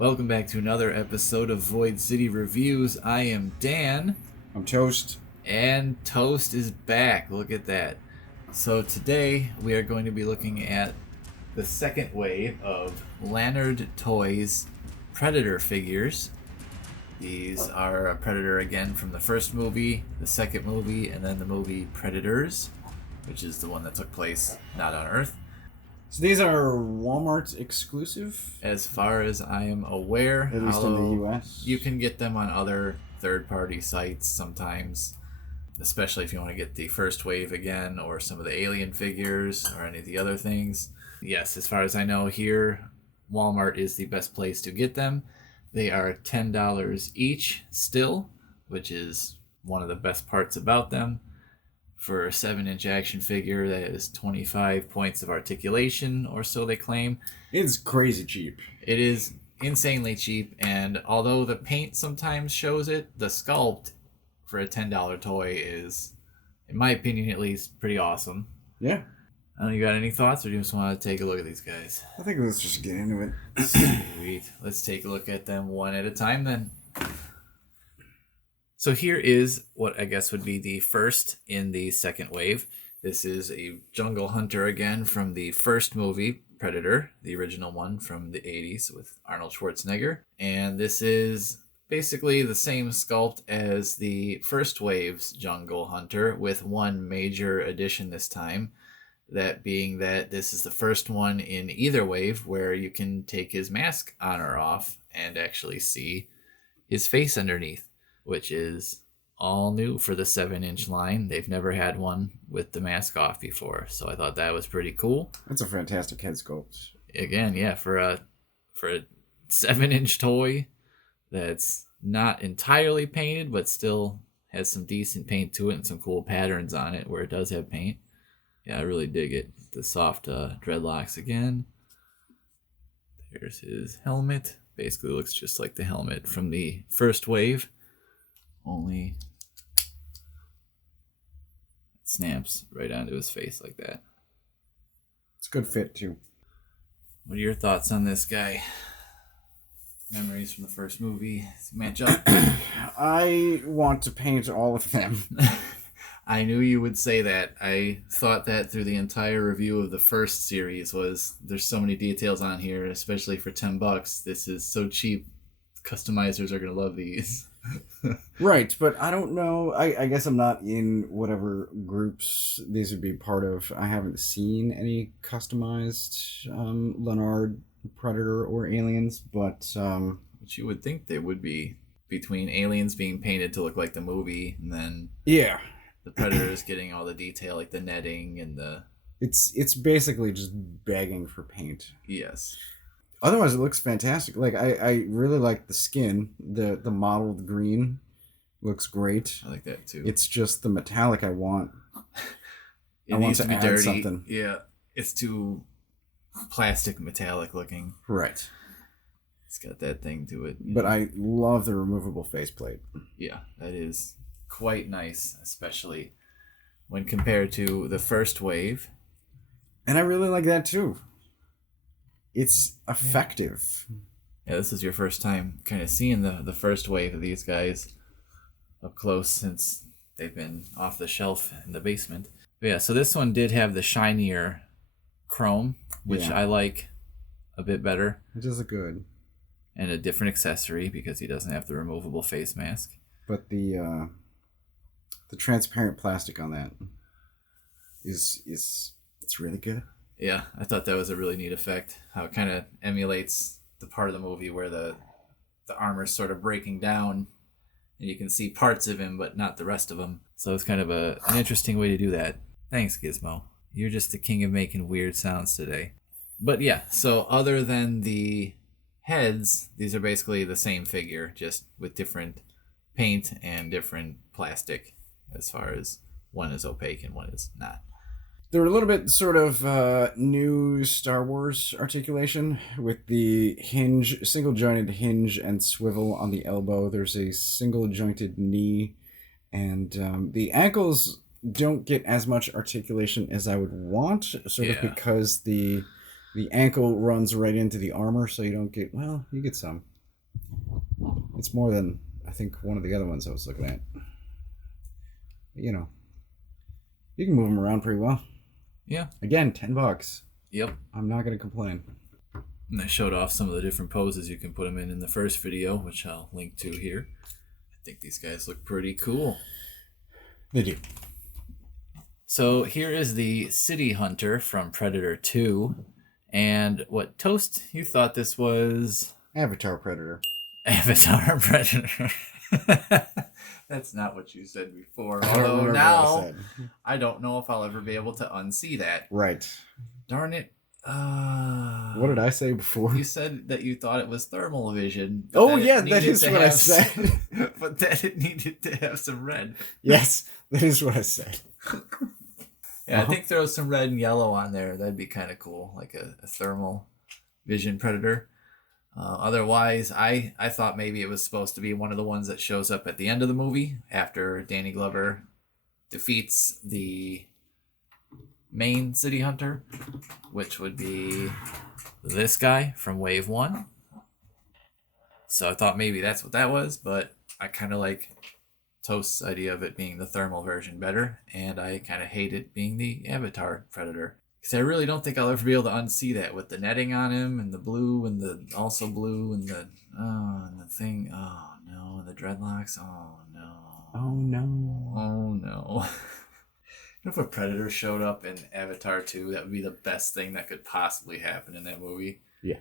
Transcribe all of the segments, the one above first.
Welcome back to another episode of Void City Reviews. I am Dan. I'm Toast. And Toast is back. Look at that. So today we are going to be looking at the second wave of Lanard Toys Predator figures. These are a Predator again from the first movie, the second movie, and then the movie Predators, which is the one that took place not on Earth. So these are Walmart exclusive? As far as I am aware, at least in the US. You can get them on other third-party sites sometimes, especially if you want to get the first wave again or some of the Alien figures or any of the other things. Yes, as far as I know here, Walmart is the best place to get them. They are $10 each still, which is one of the best parts about them. For a 7-inch action figure that is 25 points of articulation, or so they claim. It's crazy cheap. It is insanely cheap, and although the paint sometimes shows it, the sculpt for a $10 toy is, in my opinion at least, pretty awesome. Yeah. I don't know, you got any thoughts, or do you just want to take a look at these guys? I think let's just get into it. Sweet. Let's take a look at them one at a time then. So here is what I guess would be the first in the second wave. This is a Jungle Hunter again from the first movie, Predator, the original one from the 80s with Arnold Schwarzenegger. And this is basically the same sculpt as the first wave's Jungle Hunter, with one major addition this time. That being that this is the first one in either wave where you can take his mask on or off and actually see his face underneath, which is all new for the 7-inch line. They've never had one with the mask off before, so I thought that was pretty cool. That's a fantastic head sculpt. Again, yeah, for a 7-inch toy that's not entirely painted, but still has some decent paint to it and some cool patterns on it where it does have paint. Yeah, I really dig it. The soft dreadlocks again. There's his helmet. Basically looks just like the helmet from the first wave. Only it snaps right onto his face like that. It's a good fit too. What are your thoughts on this guy? Memories from the first movie. Match up? I want to paint all of them. I knew you would say that. I thought that through the entire review of the first series. Was there's so many details on here, especially for $10. This is so cheap. Customizers are gonna love these. Right, but I don't know. I guess I'm not in whatever groups these would be part of. I haven't seen any customized Lanard Predator or Aliens, but Which you would think they would be, between Aliens being painted to look like the movie and then yeah, the Predators getting all the detail like the netting and the... It's basically just begging for paint. Yes. Otherwise, it looks fantastic. Like I really like the skin. The mottled green looks great. I like that too. It's just the metallic I want. It I want needs to to be add dirty. something. Yeah, it's too plastic metallic looking. Right. It's got that thing to it. But I love the removable faceplate. Yeah, that is quite nice, especially when compared to the first wave. And I really like that too. It's effective. Yeah, this is your first time kind of seeing the first wave of these guys up close since they've been off the shelf in the basement. But yeah, so this one did have the shinier chrome, which Yeah. I like a bit better. It does look good. And a different accessory because he doesn't have the removable face mask. But the transparent plastic on that is it's really good. Yeah, I thought that was a really neat effect. How it kind of emulates the part of the movie where the armor's sort of breaking down and you can see parts of him but not the rest of him. So it's kind of an interesting way to do that. Thanks, Gizmo. You're just the king of making weird sounds today. But yeah, so other than the heads, these are basically the same figure, just with different paint and different plastic, as far as one is opaque and one is not. They're a little bit sort of new Star Wars articulation with the hinge, single jointed hinge and swivel on the elbow. There's a single jointed knee, and the ankles don't get as much articulation as I would want, sort of because the ankle runs right into the armor, so you don't get, well, you get some. It's more than, I think, one of the other ones I was looking at. But, you know, you can move them around pretty well. Yeah. Again, $10. Yep. I'm not going to complain. And I showed off some of the different poses you can put them in the first video, which I'll link to here. I think these guys look pretty cool. They do. So here is the City Hunter from Predator 2. And what, Toast, you thought this was... Avatar Predator. Avatar Predator. That's not what you said before. I don't Although remember now, what I said. I don't know if I'll ever be able to unsee that. Right. Darn it. What did I say before? You said that you thought it was thermal vision. Oh, yeah, that is what I said. But that it needed to have some red. Yes, that is what I said. Yeah, I think throw some red and yellow on there. That'd be kind of cool, like a thermal vision predator. Otherwise, I thought maybe it was supposed to be one of the ones that shows up at the end of the movie after Danny Glover defeats the main City Hunter, which would be this guy from Wave 1. So I thought maybe that's what that was, but I kind of like Toast's idea of it being the thermal version better, and I kind of hate it being the Avatar Predator. Because I really don't think I'll ever be able to unsee that with the netting on him, and the blue, and the also blue, and the thing, oh no, and the dreadlocks, oh no. Oh no. Oh no. If a Predator showed up in Avatar 2, that would be the best thing that could possibly happen in that movie. Yeah,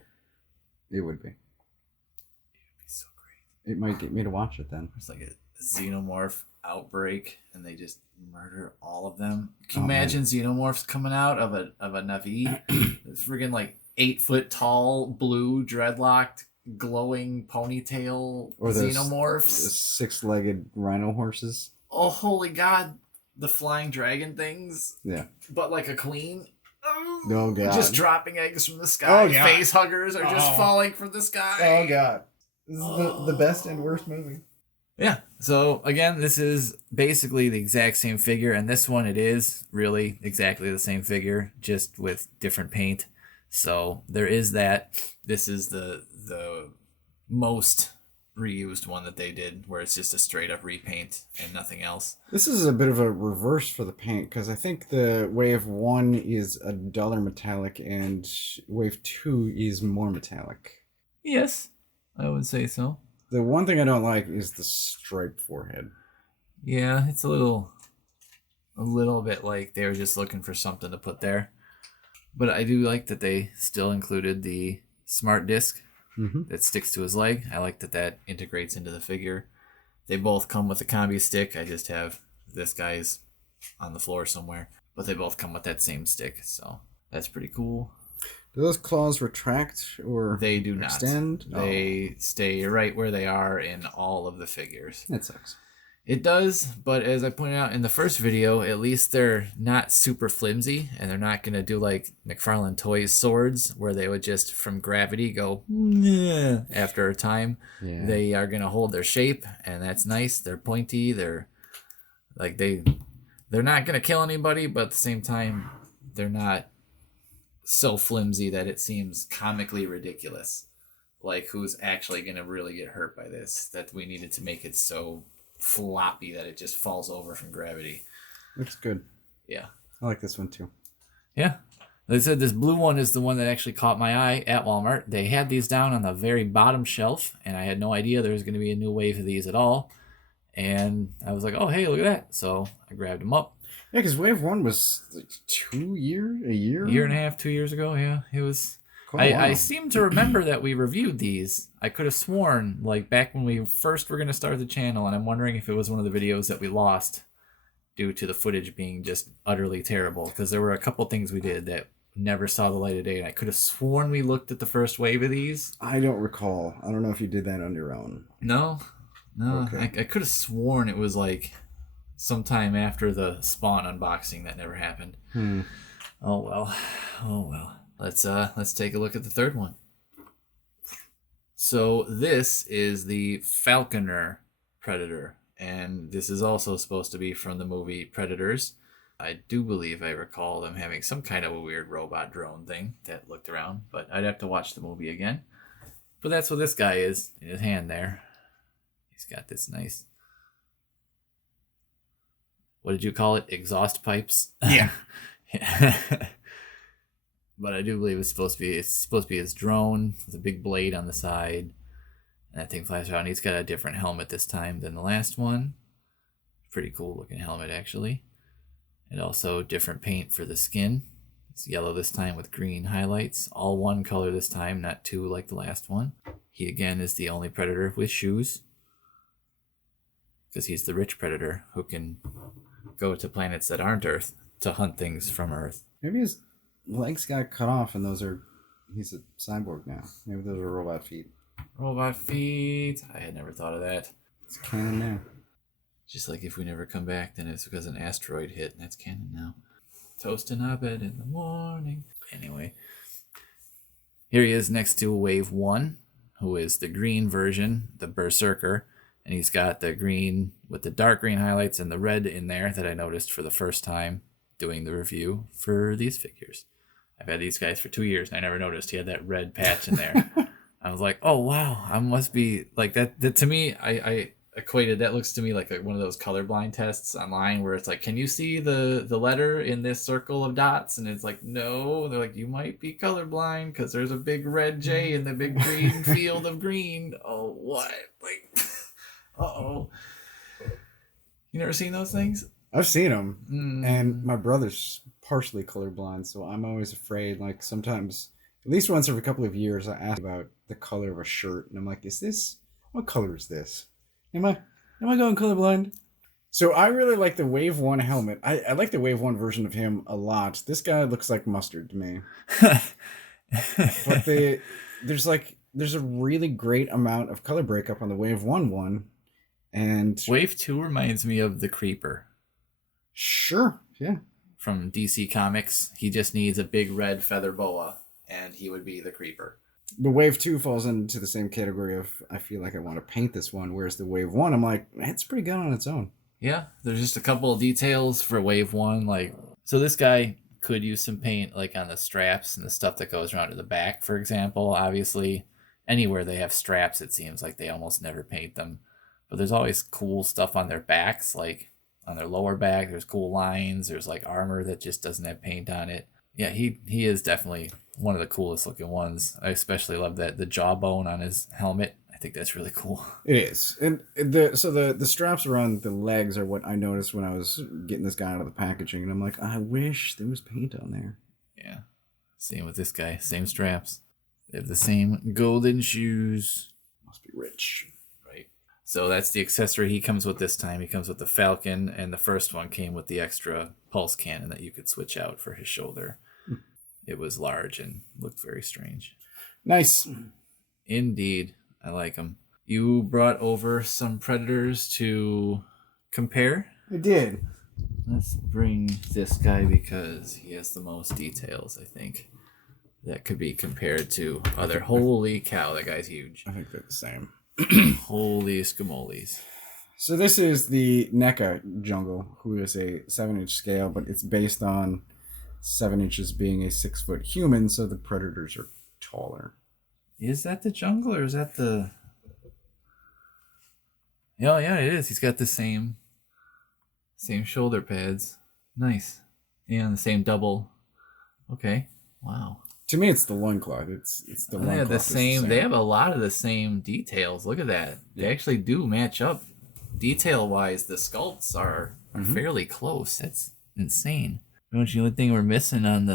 it would be. It would be so great. It might get me to watch it then. It's like a xenomorph outbreak, and they just murder all of them. Can you imagine xenomorphs coming out of a Navi? Friggin' like 8-foot tall, blue, dreadlocked, glowing ponytail or xenomorphs. The 6-legged rhino horses. Oh, holy God. The flying dragon things. Yeah. But like a queen. Oh, God. Just dropping eggs from the sky. Oh, God. Face huggers are just falling from the sky. Oh, God. This is the best and worst movie. Yeah. So, again, this is basically the exact same figure. And this one, it is really exactly the same figure, just with different paint. So, there is that. This is the most reused one that they did, where it's just a straight up repaint and nothing else. This is a bit of a reverse for the paint, because I think the Wave 1 is a duller metallic and Wave 2 is more metallic. Yes, I would say so. The one thing I don't like is the striped forehead. Yeah, it's a little bit like they were just looking for something to put there. But I do like that they still included the smart disc that sticks to his leg. I like that integrates into the figure. They both come with a combi stick. I just have this guy's on the floor somewhere. But they both come with that same stick, so that's pretty cool. Do those claws retract or they do not extend? They stay right where they are in all of the figures. That sucks. It does, but as I pointed out in the first video, at least they're not super flimsy, and they're not going to do like McFarlane Toys swords, where they would just, from gravity, go after a time. Yeah. They are going to hold their shape, and that's nice. They're pointy. They're not going to kill anybody, but at the same time, they're not so flimsy that it seems comically ridiculous. Like, who's actually going to really get hurt by this? That we needed to make it so floppy that it just falls over from gravity. Looks good. Yeah. I like this one too. Yeah. They said this blue one is the one that actually caught my eye at Walmart. They had these down on the very bottom shelf, and I had no idea there was going to be a new wave of these at all. And I was like, oh, hey, look at that. So I grabbed them up. Yeah, because Wave 1 was like a year and a half, 2 years ago. Yeah, it was. I seem to remember that we reviewed these. I could have sworn, like, back when we first were going to start the channel, and I'm wondering if it was one of the videos that we lost due to the footage being just utterly terrible, because there were a couple things we did that never saw the light of day, and I could have sworn we looked at the first wave of these. I don't recall. I don't know if you did that on your own. No. Okay. I could have sworn it was, like, sometime after the Spawn unboxing that never happened. Oh, well. Let's take a look at the third one. So this is the Falconer Predator, and this is also supposed to be from the movie Predators. I do believe I recall them having some kind of a weird robot drone thing that looked around, but I'd have to watch the movie again. But that's what this guy is in his hand there. He's got this nice, what did you call it? Exhaust pipes? Yeah. But I do believe it's supposed to be his drone with a big blade on the side. And that thing flies around. He's got a different helmet this time than the last one. Pretty cool looking helmet, actually. And also different paint for the skin. It's yellow this time with green highlights. All one color this time, not two like the last one. He, again, is the only predator with shoes. Because he's the rich predator who can go to planets that aren't Earth to hunt things from Earth. Maybe his legs got cut off and he's a cyborg now. Maybe those are robot feet. Robot feet. I had never thought of that. It's canon now. Just like if we never come back, then it's because an asteroid hit, and that's canon now. Toast in our bed in the morning. Anyway, here he is next to Wave 1, who is the green version, the Berserker. And he's got the green with the dark green highlights and the red in there that I noticed for the first time doing the review for these figures. I've had these guys for 2 years, and I never noticed he had that red patch in there. I was like, oh, wow, I must be like that to me, I equated that looks to me like one of those colorblind tests online where it's like, can you see the letter in this circle of dots? And it's like, no. And they're like, you might be colorblind because there's a big red J in the big green field of green. Oh, what? Like, uh-oh. You never seen those things? I've seen them, and my brother's partially colorblind, so I'm always afraid. Like sometimes, at least once every couple of years, I ask about the color of a shirt, and I'm like, what color is this? Am I going colorblind? So I really like the Wave 1 helmet. I like the Wave 1 version of him a lot. This guy looks like mustard to me. But there's a really great amount of color breakup on the Wave 1 one. And Wave 2 reminds me of the Creeper. Sure, yeah. From DC Comics. He just needs a big red feather boa, and he would be the Creeper. The Wave 2 falls into the same category of, I feel like I want to paint this one, whereas the Wave 1, I'm like, it's pretty good on its own. Yeah, there's just a couple of details for Wave 1. Like, so this guy could use some paint, like on the straps and the stuff that goes around to the back, for example. Obviously, anywhere they have straps, it seems like they almost never paint them. But there's always cool stuff on their backs, like on their lower back. There's cool lines. There's like armor that just doesn't have paint on it. Yeah, he is definitely one of the coolest looking ones. I especially love the jawbone on his helmet. I think that's really cool. It is. And the straps around the legs are what I noticed when I was getting this guy out of the packaging. And I'm like, I wish there was paint on there. Yeah. Same with this guy. Same straps. They have the same golden shoes. Must be rich. Right. So that's the accessory he comes with this time. He comes with the Falcon, and the first one came with the extra pulse cannon that you could switch out for his shoulder. It was large and looked very strange. Nice. Indeed. I like them. You brought over some Predators to compare? I did. Let's bring this guy because he has the most details, I think, that could be compared to other. Holy cow, that guy's huge. I think they're the same. Holy scamoles. So this is the NECA Jungle, who is a 7-inch scale, but it's based on 7 inches being a 6-foot human, so the Predators are taller. Is that the Jungle or is that the... Yeah, it is. He's got the same shoulder pads. Nice. Yeah, and the same double. Okay. Wow. To me, it's the loincloth. It's the loincloth. They have the same. They have a lot of the same details. Look at that. They actually do match up detail-wise. The sculpts are fairly close. That's insane. The only thing we're missing on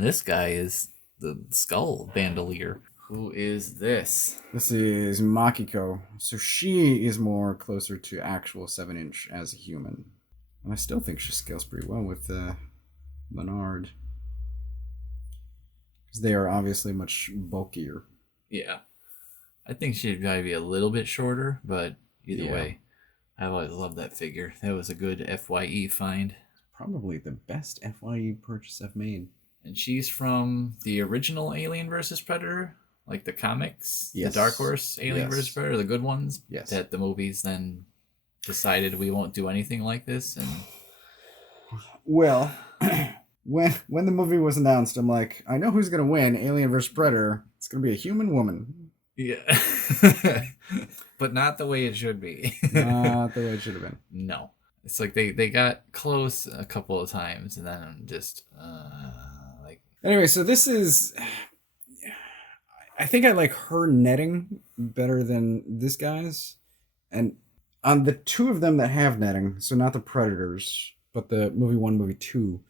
this guy is the skull bandolier. Who is this? This is Makiko. So she is more closer to actual 7-inch as a human. And I still think she scales pretty well with Lanard. Because they are obviously much bulkier. Yeah. I think she'd probably be a little bit shorter, but either way, I've always loved that figure. That was a good FYE find. Probably the best FYE purchase I've made. And she's from the original Alien vs. Predator, like the comics, yes. The Dark Horse Alien vs. Predator, the good ones. Yes. That the movies then decided we won't do anything like this. And well, when the movie was announced, I'm like, I know who's gonna win Alien vs. Predator. It's gonna be a human woman. Yeah. but not the way it should be. Not the way it should have been. No. It's like they got close a couple of times and then just like. Anyway, so this is. I think I like her netting better than this guy's. And on the two of them that have netting, so not the Predators, but the movie 1, movie 2,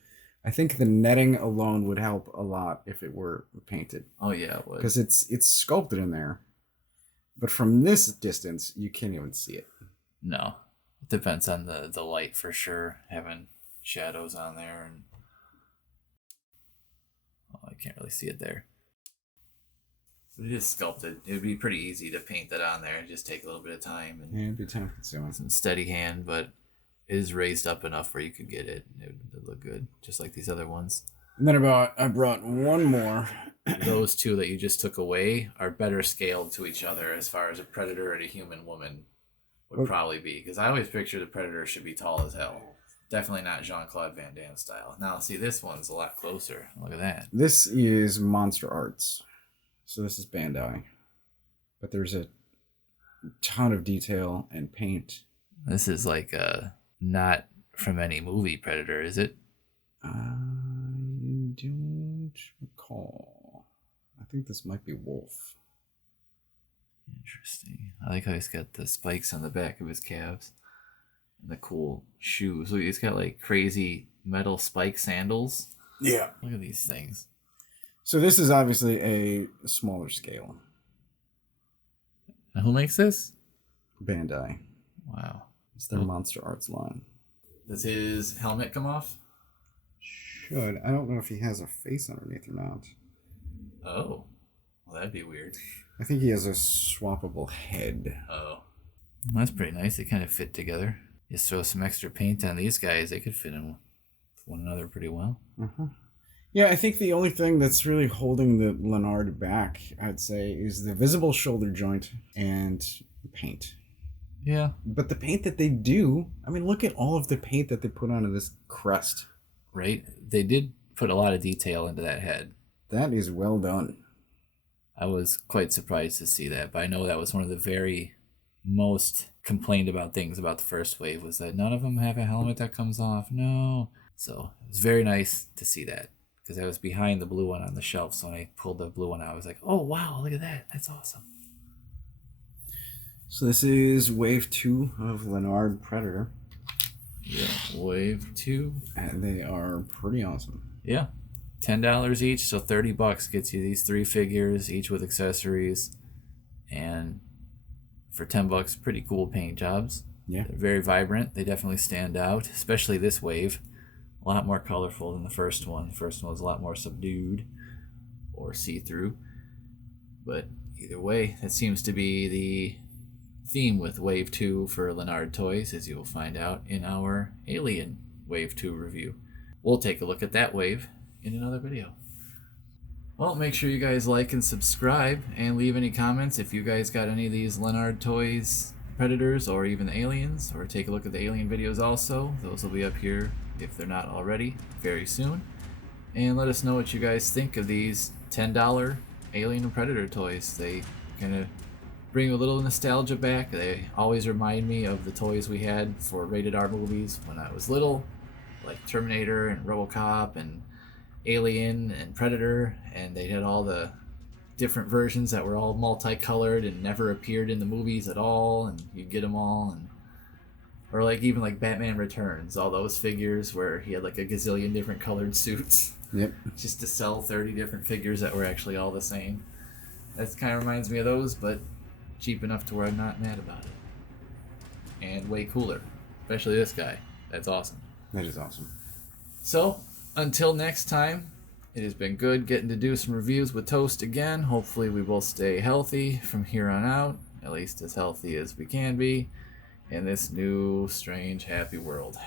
I think the netting alone would help a lot if it were painted. Oh yeah, it would. Because it's sculpted in there. But from this distance, you can't even see it. No. It depends on the light for sure. Having shadows on there and I can't really see it there. It is sculpted. It would be pretty easy to paint that on there. Just take a little bit of time and It'd be time consuming. some steady hand, but it is raised up enough where you could get it. It would look good, just like these other ones. And then I brought one more. Those two that you just took away are better scaled to each other as far as a predator and a human woman would probably be. Because I always picture the predator should be tall as hell. Definitely not Jean-Claude Van Damme style. Now, see, this one's a lot closer. Look at that. This is Monster Arts. So this is Bandai. But there's a ton of detail and paint. This is like not from any movie Predator, is it? I don't recall. I think this might be Wolf. Interesting. I like how he's got the spikes on the back of his calves. And the cool shoes. Look, he's got like crazy metal spike sandals. Yeah. Look at these things. So this is obviously a smaller scale. And who makes this? Bandai. Wow. It's their Monster Arts line. Does his helmet come off? Should. I don't know if he has a face underneath or not. Oh. Well, that'd be weird. I think he has a swappable head. Oh. That's pretty nice. They kind of fit together. Just throw some extra paint on these guys. They could fit in with one another pretty well. Uh-huh. Yeah, I think the only thing that's really holding the Lanard back, I'd say, is the visible shoulder joint and the paint. Yeah. But the paint that they do, I mean, look at all of the paint that they put onto this crest. Right? They did put a lot of detail into that head. That is well done. I was quite surprised to see that, but I know that was one of the very most complained about things about the first wave was that none of them have a helmet that comes off. No. So it was very nice to see that. Because I was behind the blue one on the shelf, so when I pulled the blue one out, I was like, oh, wow, look at that. That's awesome. So this is Wave 2 of Lanard Predator. Yeah, Wave 2. And they are pretty awesome. Yeah, $10 each, so $30 gets you these 3 figures, each with accessories. And for $10, pretty cool paint jobs. Yeah. They're very vibrant. They definitely stand out, especially this wave. A lot more colorful than the first one. The first one was a lot more subdued or see-through. But either way, that seems to be the theme with Wave 2 for Lanard Toys, as you'll find out in our Alien Wave 2 review. We'll take a look at that wave in another video. Well, make sure you guys like and subscribe and leave any comments if you guys got any of these Lanard Toys Predators or even the Aliens, or take a look at the Alien videos also. Those will be up here if they're not already very soon. And let us know what you guys think of these $10 Alien and Predator toys. They kind of bring a little nostalgia back. They always remind me of the toys we had for rated R movies when I was little, like Terminator and RoboCop and Alien and Predator, and they had all the different versions that were all multicolored and never appeared in the movies at all, and you'd get them all. And or like even like Batman Returns, all those figures where he had like a gazillion different colored suits. Yep. Just to sell 30 different figures that were actually all the same. That kind of reminds me of those, but cheap enough to where I'm not mad about it. And way cooler. Especially this guy. That's awesome. That is awesome. So, until next time, it has been good getting to do some reviews with Toast again. Hopefully we will stay healthy from here on out. At least as healthy as we can be. In this new, strange, happy world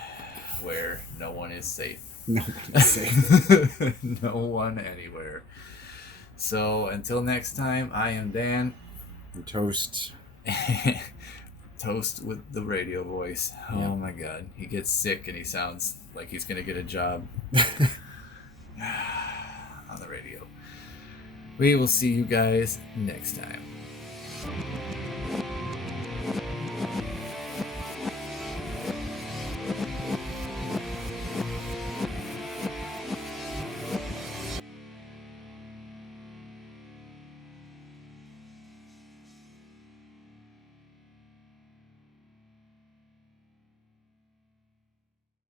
where no one is safe. No one is safe. No one anywhere. So until next time, I am Dan. And Toast. Toast with the radio voice. Yeah. Oh my God. He gets sick and he sounds like he's going to get a job on the radio. We will see you guys next time.